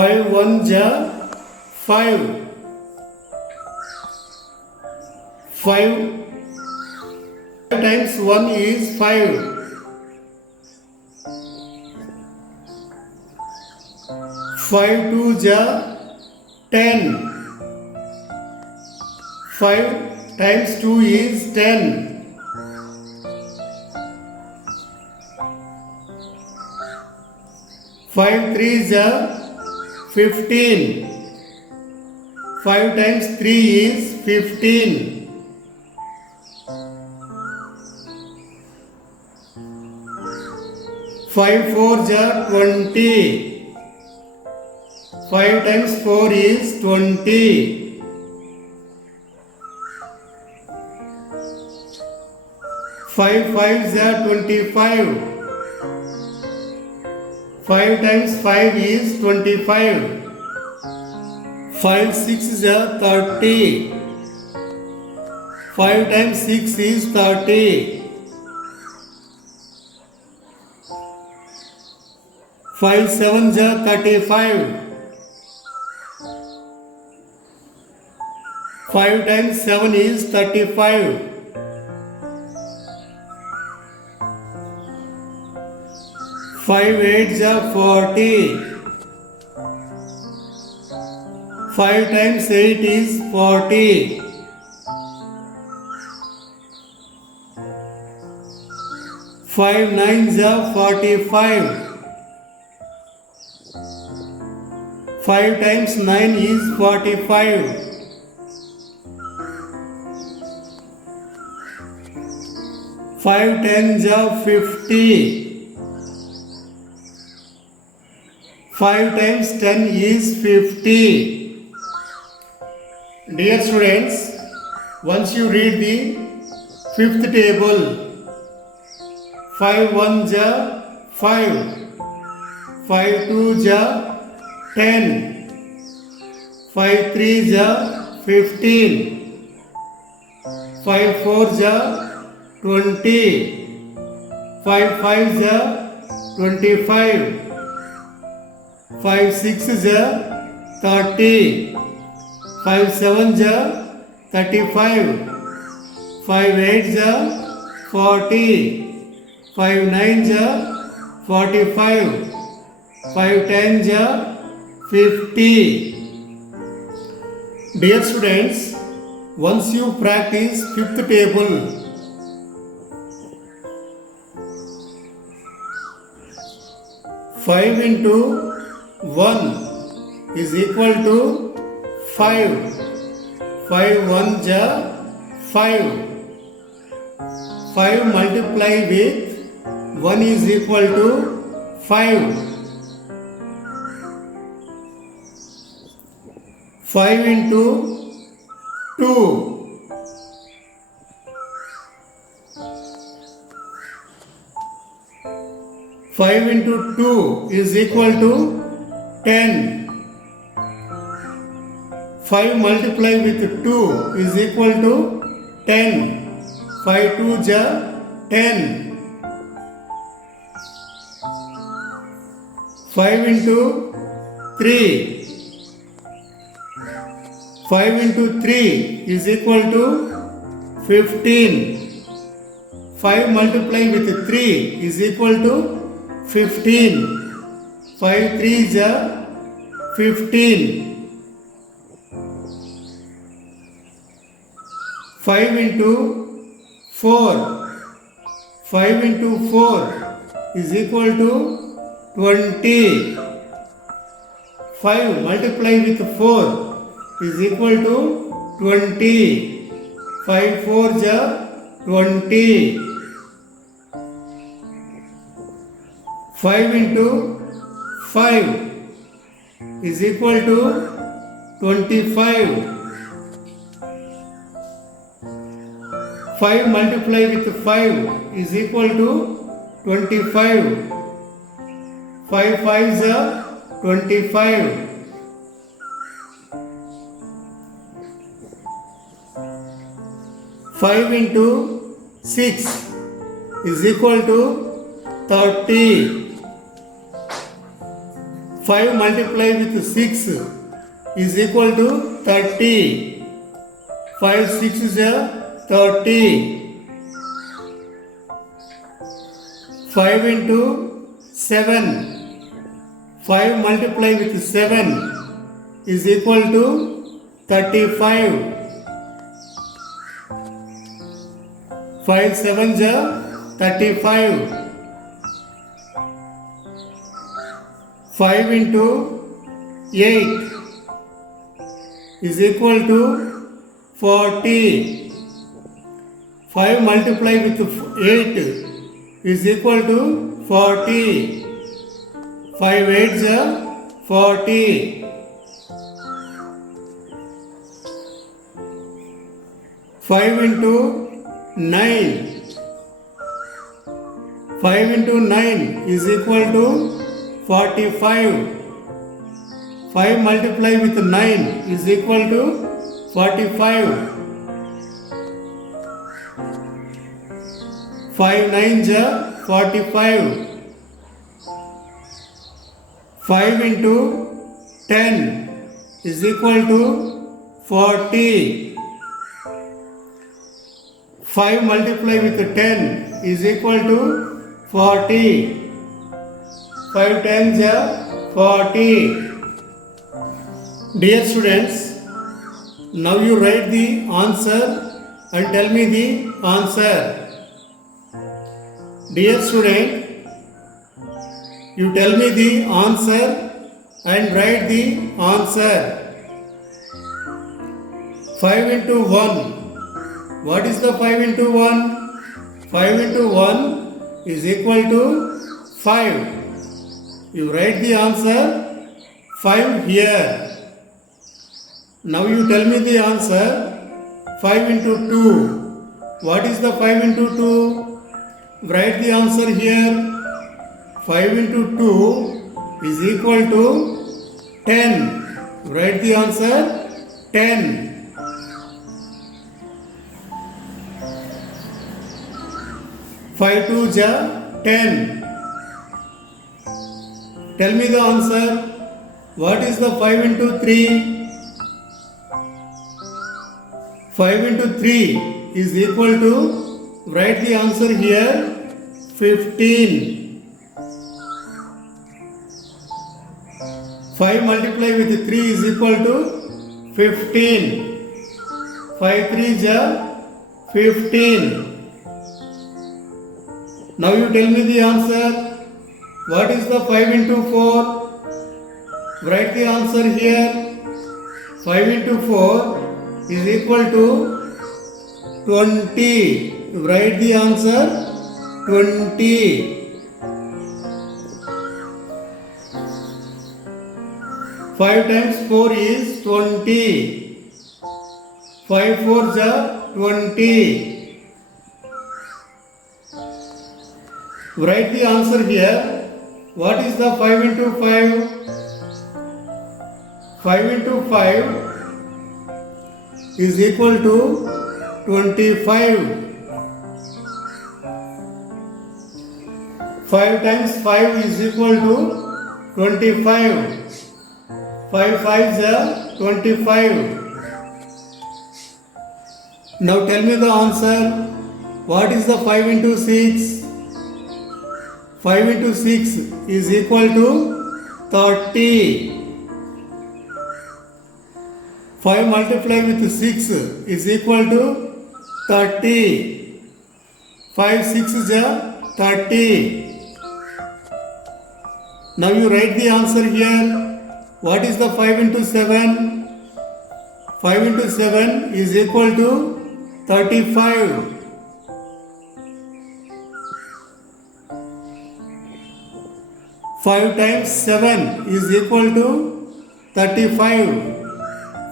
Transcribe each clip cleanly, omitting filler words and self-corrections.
5 1 ja 5. 5 times 1 is 5. 5 2 ja 10. 5 times 2 is 10. 5 3 ja 15. 5 times 3 is 15. 5 4 ja 20. 5 times 4 is 20. 5 5 ja 25. 5 times 5 is 25. 5 6 ja 30. 5 times 6 is 30. 5 7 ja 35. 5 times 7 is 35. 5 8 ja 40. 5 times 8 is 40. 5 9 ja 45. 5 times 9 is 45. 5 10 ja 50. 5 times 10 is 50. Dear students, once you read the fifth table, 5 1 ja 5. 5 2 ja 10. 5 3 ja 15. 5 4 ja 20. 5 5 ja 25. 5 6 ja 30. 5 7 ja 35. 5 8 ja 40. 5 9 ja 45. 5 10 ja 50. Dear students, once you practice fifth table, 5 into 1 is equal to 5. 5 1 ja 5. 5 multiply with 1 is equal to 5. 5 into 2. 5 into 2 is equal to 10. 5 multiply with 2 is equal to 10. 5 2 ja 10. 5 into 3. 5 into 3 is equal to 15. 5 multiply with 3 is equal to 15. 5 3 ja 15. 5 into 4. 5 into 4 is equal to 20. 5 multiply with 4 is equal to 20. 5 4 ja 20. 5 into 5 is equal to 25. 5 multiply with 5 is equal to 25. 5 5 is 25. 5 into 6 is equal to 30. 5 multiply with 6 is equal to 30. 5 6 is 30. 5 into 7. 5 multiply with 7 is equal to 35. 5 7 is 35. 5 into 8 is equal to 40. 5 multiply with 8 is equal to 40. 5 8 is 40. 5 into 9. 5 into 9 is equal to 45. 5 multiply with 9 is equal to 45. 5 9 is 45. 5 into 10 is equal to 40. 5 multiply with 10 is equal to 40. 5 times 40. Dear students, now you write the answer and tell me the answer. Dear student, you tell me the answer and write the answer. 5 into 1. What is the 5 into 1? 5 into 1 is equal to 5. You write the answer 5 here. Now you tell me the answer 5 into 2. What is the 5 into 2? Write the answer here. 5 into 2 is equal to 10. Write the answer 10. 5 2 is 10. Tell me the answer. What is the 5 into 3? 5 into 3 is equal to, write the answer here, 15. 5 multiply with 3 is equal to 15. 5 3 is 15. Now you tell me the answer. What is the 5 into 4? Write the answer here. 5 into 4 is equal to 20. Write the answer 20. 5 times 4 is 20. 5 4 is 20. Write the answer here. What is the 5 into 5? 5 into 5 is equal to 25. 5 times 5 is equal to 25. 5 5 is 25. Now tell me the answer. What is the 5 into 6? 5 into 6 is equal to 30. 5 multiply with 6 is equal to 30. 5 6 is 30. Now you write the answer here. What is the 5 into 7? 5 into 7 is equal to 35. 5 times 7 is equal to 35.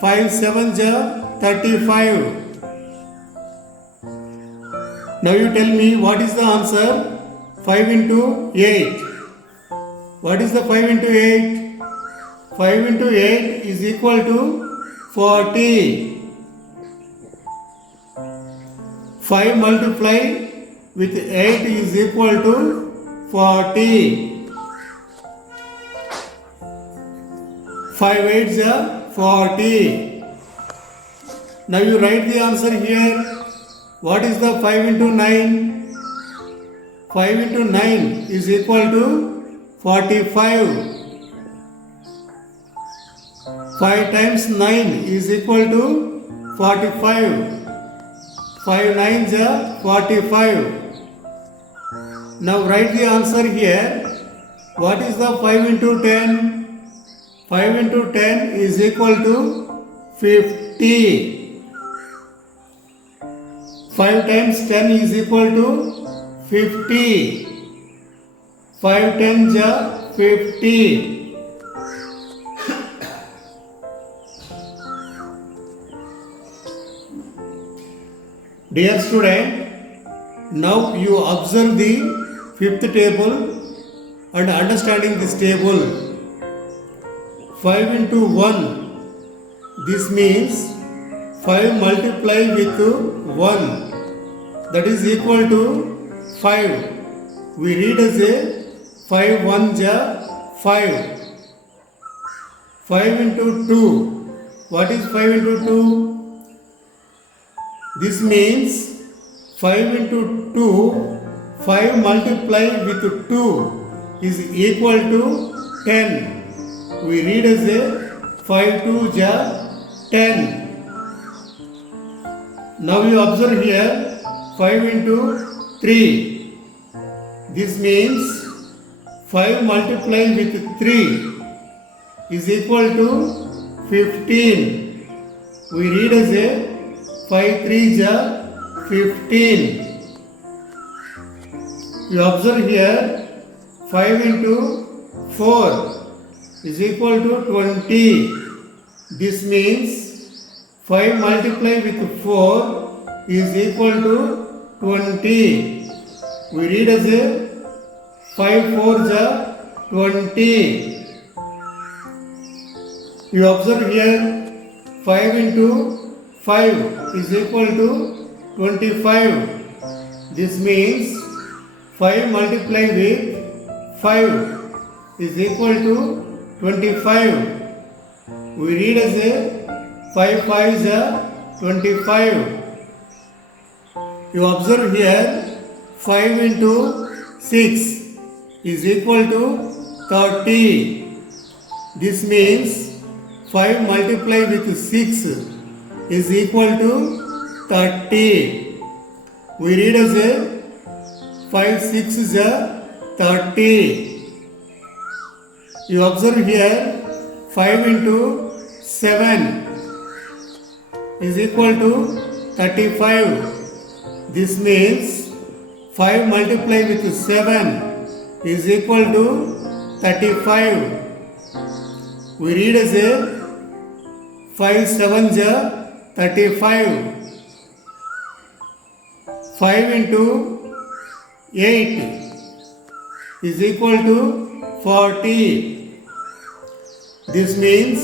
5 7 is 35. Now you tell me what is the answer. 5 into 8. What is the 5 into 8? 5 into 8 is equal to 40. 5 multiply with 8 is equal to 40. 5 8s are 40. Now you write the answer here. What is the 5 into 9? 5 into 9 is equal to 45. 5 times 9 is equal to 45. 5 9s are 45. Now write the answer here. What is the 5 into 10? 5 into 10 is equal to 50. 5 times 10 is equal to 50. 5 10s are 50. Dear student, now you observe the fifth table and understanding this table. 5 into 1, this means 5 multiplied with 1, that is equal to 5. We read as a 5 1s are 5. 5 into 2, what is 5 into 2? This means 5 into 2, 5 multiplied with 2 is equal to 10. We read as a 5 2s are 10. Now you observe here 5 into 3. This means 5 multiplied with 3 is equal to 15. We read as a 5 3s are 15. You observe here 5 into 4 is equal to 20. This means 5 multiplied with 4 is equal to 20. We read as a 5 4s are 20. You observe here 5 into 5 is equal to 25. This means 5 multiplied with 5 is equal to 25. We read as a 5 5s are 25. You observe here 5 into 6 is equal to 30. This means 5 multiplied with 6 is equal to 30. We read as a 5 6s are 30. You observe here 5 into 7 is equal to 35. This means 5 multiplied with 7 is equal to 35. We read as a 5 7s are 35. 5 into 8 is equal to 40. This means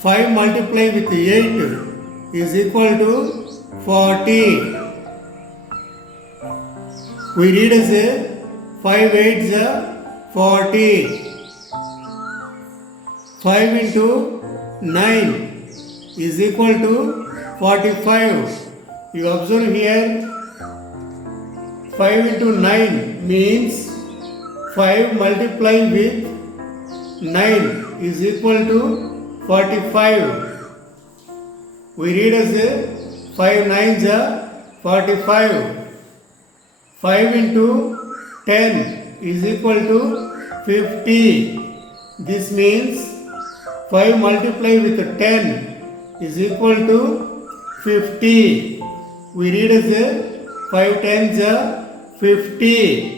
5 multiplied with 8 is equal to 40. We read as a 5 8s are 40. 5 into 9 is equal to 45. You observe here 5 into 9 means 5 multiplied with 9 is equal to 45. We read as a 5 9s are 45. 5 into 10 is equal to 50. This means 5 multiplied with 10 is equal to 50. We read as a 5 10s are 50.